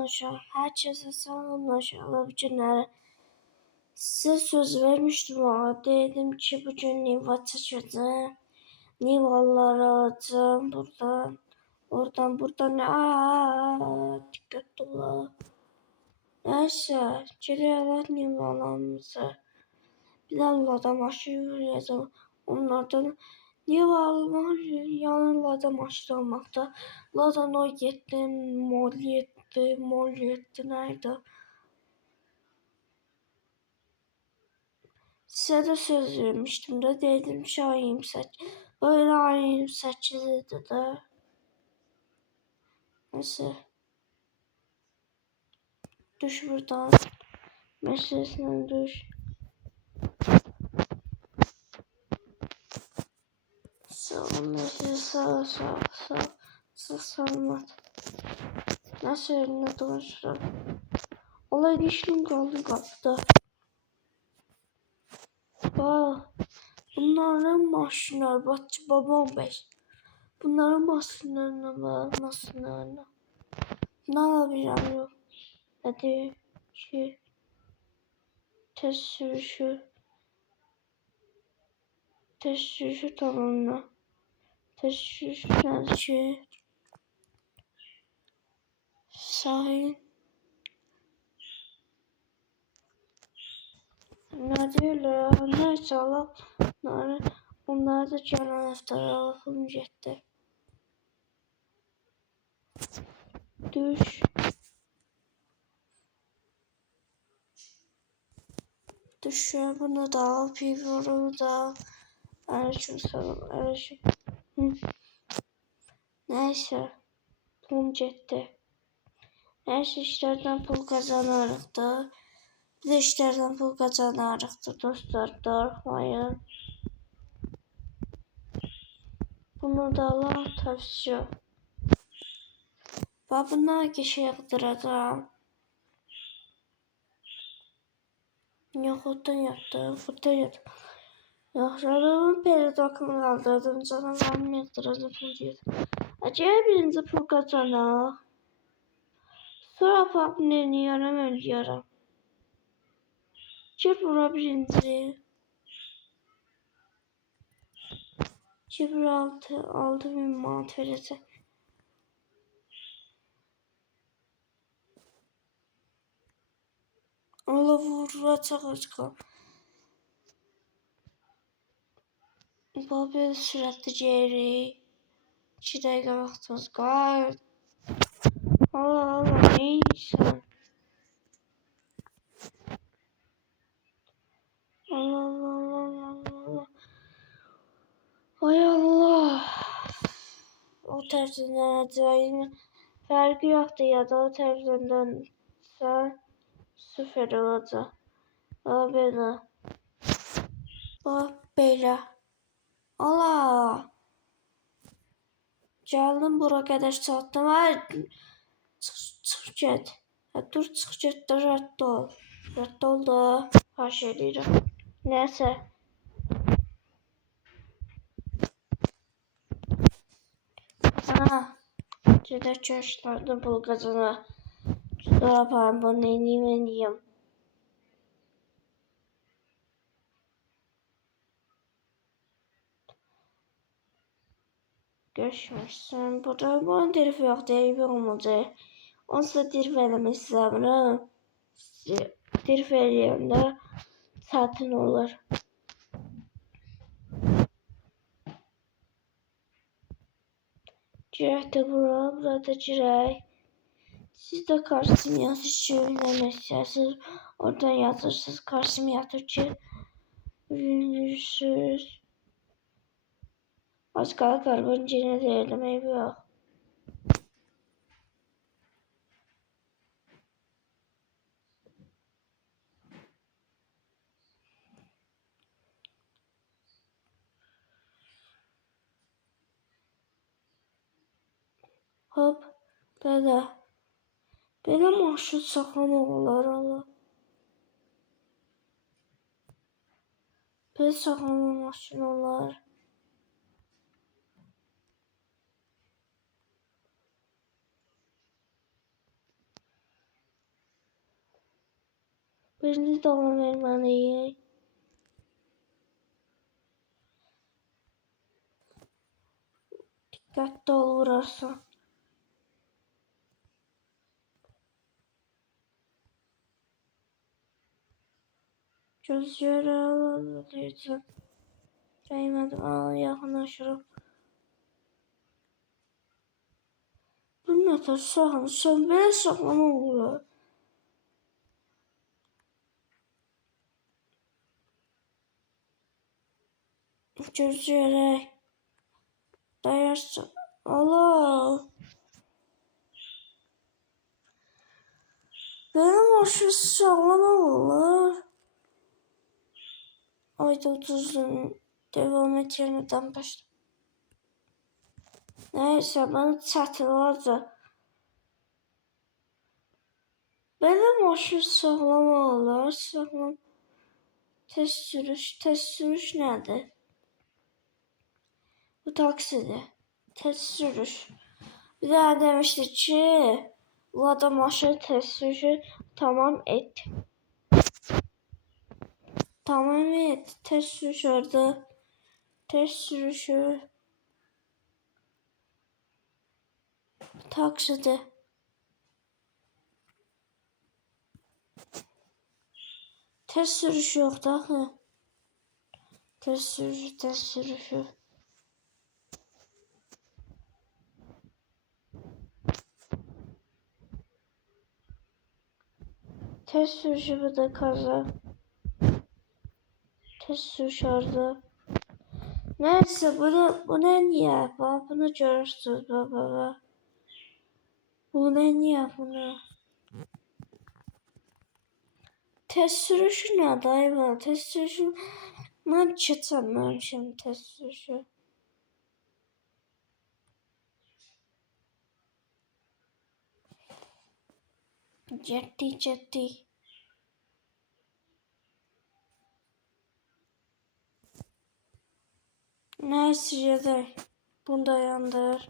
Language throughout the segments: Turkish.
Herkese selamlar günler. Size söz vermiştim ama dedim ki bugün Niva çekeceğim. Nivaları alacağım buradan. Dikkatli ol. Neyse, geliyorlar Nivalarımıza. Bir de Lada maşın yürüyeceğim. Onlardan Nivalar yanlarında maşın almakta. Lada no yetti, mol yetti nerede? Size de söz vermiştim de dedim ki ay 28. Böyle ay 28 idi de. Neyse. Düş buradan. Meselesinden düş. Sağ. Nasıl eline dolaşırım. Olay dişlim kaldı kapıda. Bak. Bunların maşınlar. Batçı babam bey. Bunların maşınlarına. Ne yapacağım yok. Hadi ki test sürüşü tamamla. Test sürüşü tercih. Sahil. Ne diyorlar? Neyse Allah. Onlar da canan iftara alıp gitti. Düş. Düşüyor bunu da al. Pivoru da al. Neyse. Pul gitti. Neyse işlerden pul kazanırıq da. Bir de işlerden pul kazanırıq da dostlar. Darmayın. Bunu da Allah tavsiye. Ben bunlara kişi yaptıracağım. Yok odan yaptım. Burada yaptım. Yaxşılarım peri takımı kaldırdım. Canavarımı yaptıracağım. Acaba birinci pul kazanaq. Sonra papını ölüyorum. Gir bura birinci. Gir bura 6.000 manat verəcək. Allah vuracaq açqa. Böyle sürətli geri. 2 dəqiqə vaxtımız var. Allah neysən? Allah. Ay Allah. O tərzindən acayip fərqi yoxdur ya da o tərzindən sən sıfır olacaq. Belə. Belə. Allah. Gəldim bura qədər çatdım. Çıx get. Dur çıx get də rədd ol. Rədd ol da. Xahiş edirəm. Nəysə. Gedək görüşlərdə pul qazana. Sonra yaparım bunu eləyim. Görüşmüşsün. Burada bunun derifi yoxdur. Eybi olmayacaq. Onsuz da derif eləmək istəmirəm. Derif eləyəndə çətin olur. Girək də burada girək. Siz də karsimiyatı söyləmək istəyirsiniz. Oradan yazırsınız karsimiyatı ki. Yürürsünüz. Az qala karbon cinə deyirdim, eybi yox. Hop, belə. Belə marşrut saxlamaq olar Allah. Belə saxlama maşını olar. Birini davam verməliyik. Diqqətli ol vurarsan. Gözləri alacaq. Dəymədim. Yaxınlaşırım. Bu nə tər sağlam? Sən belə sağlam olur. Gözləri dayarsın. Allah. Benim aşırı sağlam olur. Ayda 30'dan devam et yeniden başla. Neyse bana çatılacak. Benim aşırı sağlam olur. Sağlam. Test sürüş. Test sürüş nedir? Bu takside. Test sürüş. Bir daha demişti ki bu adam aşırı test sürüşü tamam et. Tamam et. Test sürüş orada. Test sürüşü. Takside. Test sürüşü yok da. Test sürüşü, test sürüşü. Test sürüşü bu da kaza. Test sürüşü orada. Neyse bu ne niye? Bunu görürsünüz baba. Bu ne niye bunu? Test sürüşü ne dayı? Test sürüşü ben geçememişim test sürüşü. Ciddi. Neyse ya da bunu da yandır.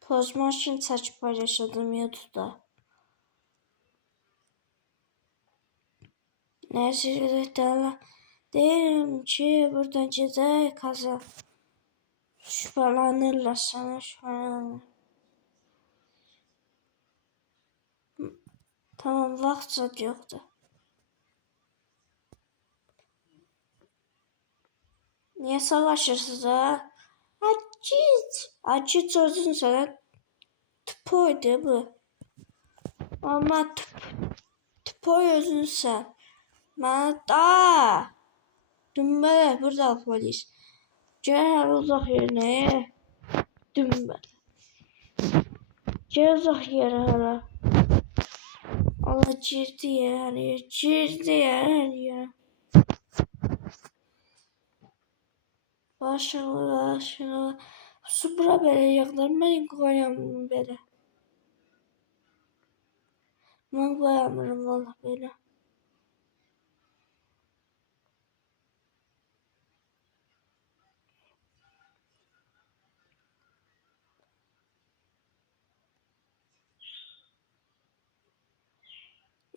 Pozmaşın çəkib paylaşdım YouTube'da. Neyse ya derim ki buradan gedək kaza. Şüphelenirler sana şüphelenirler. Tamam vaxt zat yoktu. Niye savaşırsınız ha? Acit sözün sana tıpoydu bu. Ama tıpoy özün sen. Ben da. Dümbele burada polis. Gel uzak yerine. Dümbele. Gel uzak yere hala. Allah girdi ya. Başına. Supra belə yığdırmayın qoyamın belə. Mən qoyamırım valla belə.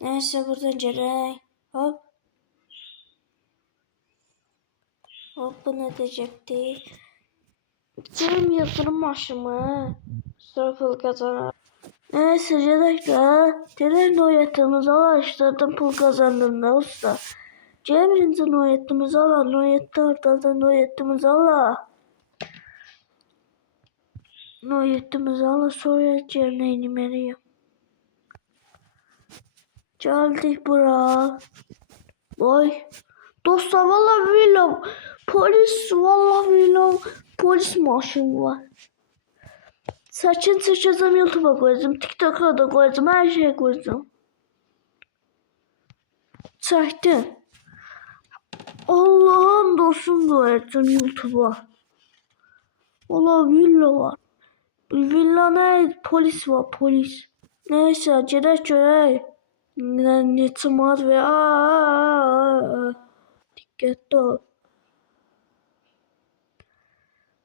Neyse buradan gelək. Hop. Hop bu ne diyecekti? Cem yatırım maşımı. Sonra pul kazanır. Neyse gelək də. Direkt noyetimizi araştırdım pul kazandım da usta. Cem birinci noyetimizi ala. Noyette ortada noyetimizi ala. Noyetimizi ala sonra Cem neylemeliyim. Geldik bura. Vay. Dostlar vallahi villa polis maşını var. Saçın çekeceğim YouTube'a koyacağım. TikTok'a da koyacağım. Her şeye koyacağım. Çektim. Allah'ım dostum koyacağım YouTube'a. Vallahi villa var. Villa ne? Polis var polis. Neyse görək. Neçə mad və diqqətli ol.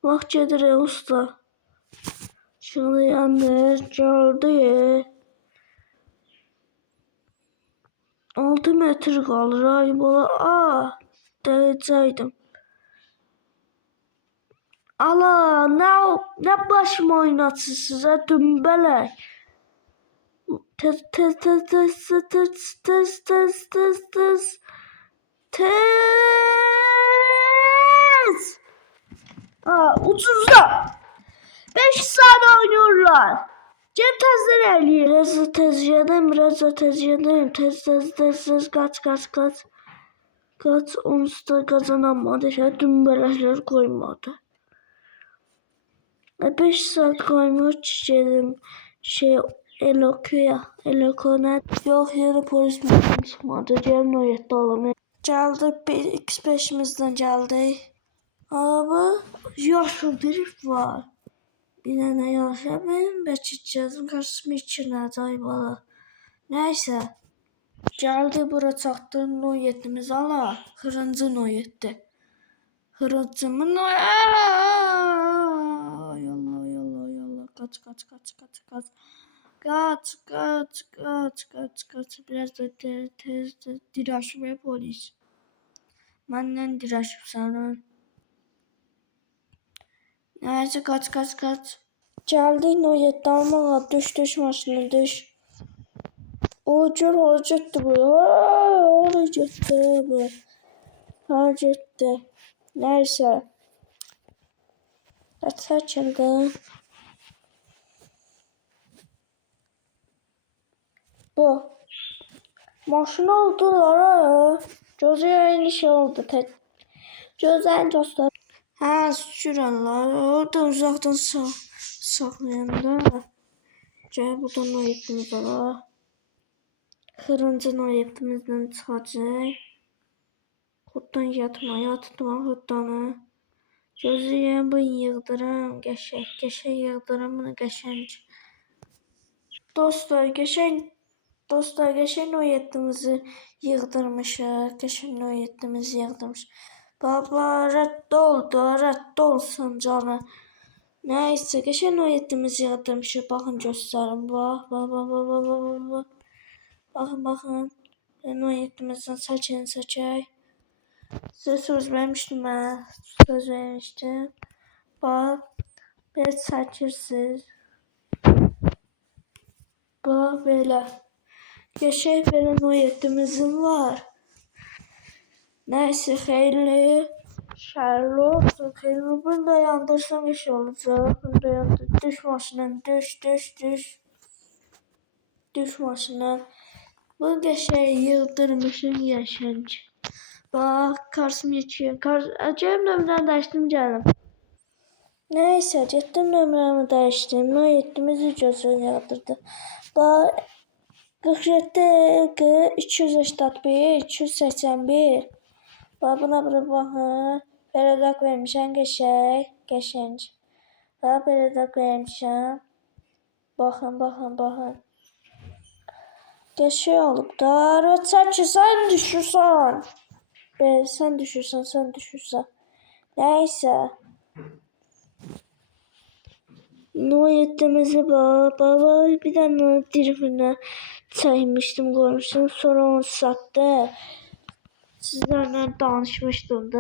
Vaxt gedir usta. Şunu yandır. Geldi. 6 metre kalır. Ay bala. Değecektim. Ala ne başıma oynatırsınız ha dümbelek. Tez tez tez tez tez tez tez tez tez tez tez. Ucuzda 5 saat oynuyorlar. Cem tezleri eliyor. Biraz da tez yedim. Tez kaç. Onu da kazanamadı. Dümbelekler koymadı. 5 saat koymuş çiçeğim Elokuya. Elokuna yok yere polis mi çıkmadı. Gelin o yetti alamaya. Geldi X5'imizden geldi. Abi yaşlı bir var. Bir tane yaşlı benim ve çiçeğim karşısında içine bala. Neyse. Geldi bura çaktı noyetimiz ala. Hırıncı noyetti. Hırıncımın Kaç. Biraz da tez dirəşmə polis. Məndən dirəşib sana. Nəysə kaç. Gəldik noyetdə almağa. Düş maşına düş. Harcetdi bu. Harcetdi. Nəysə. Çəkildi. Bu. Maşını aldılar ha. Gözü şey oldu. Gözden dostlar. Sürənlər. Orada uzaqdan saxlayanda. Gəl buradan noyetimiz ala. Hırıncı noyetimizdən çıxacaq. Xuddan yatma xuddanı. Gözləyəm bu yığdıram. Qəşəng yığdıram bunu qəşəng. Dostlar qəşəng noyetimizi yığdırmışıq. Qəşəng noyetimizi yığdırmışıq. Baba rədd olsun canım. Nəysə qəşəng noyetimizi yığdırmışıq. Baxın göstərim. Bax. Baxın. Noyetimizdən çəkək. Size söz vermiştim ben. Bak. Bir çəkirsiniz. Bax belə. Qəşəng belə noyetimizin var. Nəysə xeyirli. Şərli olsun. Xeyirli bunu da yandırsam iş olacaq. Bunu da yandır. Düş maşından. Düş maşından. Bu qəşəng yıldırmışın qəşəng. Bax karşıma geçiyor. Acayip nömrəni dəyişdim gəlim. Nəysə getdim nömrəmi dəyişdim. Noyetimizi gözünü yağdırdı. Bax 47 281 281. Bax buna baxın. Belədak vermişəm qəşəng. Bax belədak vermişəm. Baxın. Qəşəng olub da. Çəkil sən düşürsən. Sen düşürsən. Neyse. Noyetimizi baba bir tane dirifine çaymıştım görmüştüm. Sonra onu sattı. Sizlerle danışmıştım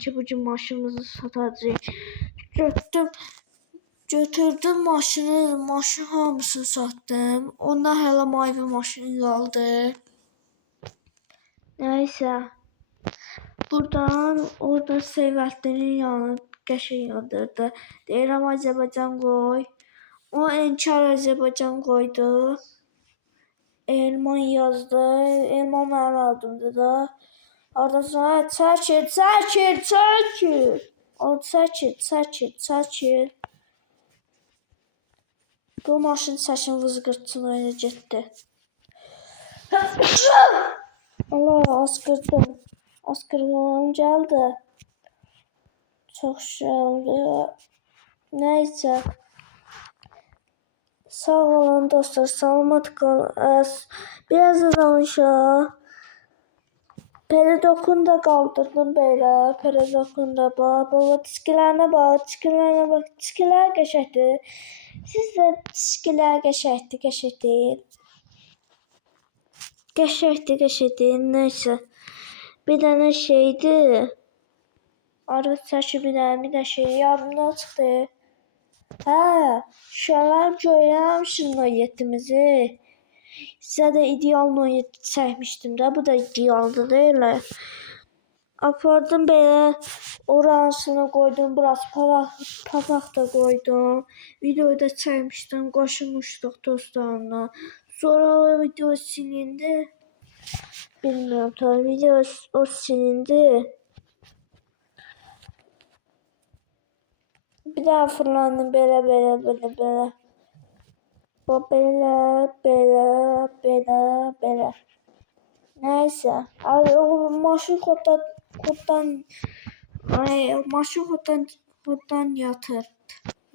ki bugün maşınımızı satacağız. Götürdüm maşın hamısını sattım. Ondan hələ mavi maşın kaldı. Neyse. Buradan orada Seyvətlərin yanı qəşəng yandırdı. Deyirəm Azərbaycan qoy. O Enkar Azərbaycan qoydu. Elman yazdı. Elman mənim adımdır da. Oradan sonra çəkil. O çəkil. Bu maşın səsin vızqırtısını öyle getdi. Allah askırdım. Askırmam geldi. Çok şey oldu. Neyse. Sağ olun dostlar. Salamat kalın. Biraz da danışalım. Peridokunu da kaldırdım böyle. Peridokunu da bak. Baba çiskilerine bak. Çiskilerine bak. Çiskiler geçerdi. Siz de çiskiler geçerdi. Geçerdi. Geçerdi. Geçerdi. Neyse. Bir tane şeydi. Arada saçı bir de şey yadımdan çıktı. Ha, şalan görəmişim noyetimizi. Size de ideal noyet çəkmişdim də. Bu da idealdır değil. Apardım belə orasını koydum. Biraz papaq da koydum. Videoyu da çəkmişdim. Qoşulmuşduq dostlarımla. Sonra o video silindi. Bilmiyorum tabii video o silindi. Bir daha fırlandım belə. Bu belə. Neyse. Abi o maşın koddan yatır.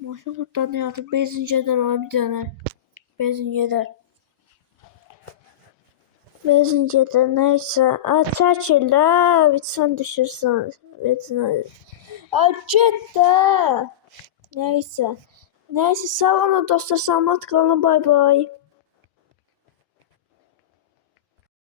Maşın koddan yatır. Bezinceden abi bir tane. Bezinceden neyse. Çəkil də. Sen düşürsən. Get də. Neyse. Sağ olun dostlar. Salamat qalın. Bay bay.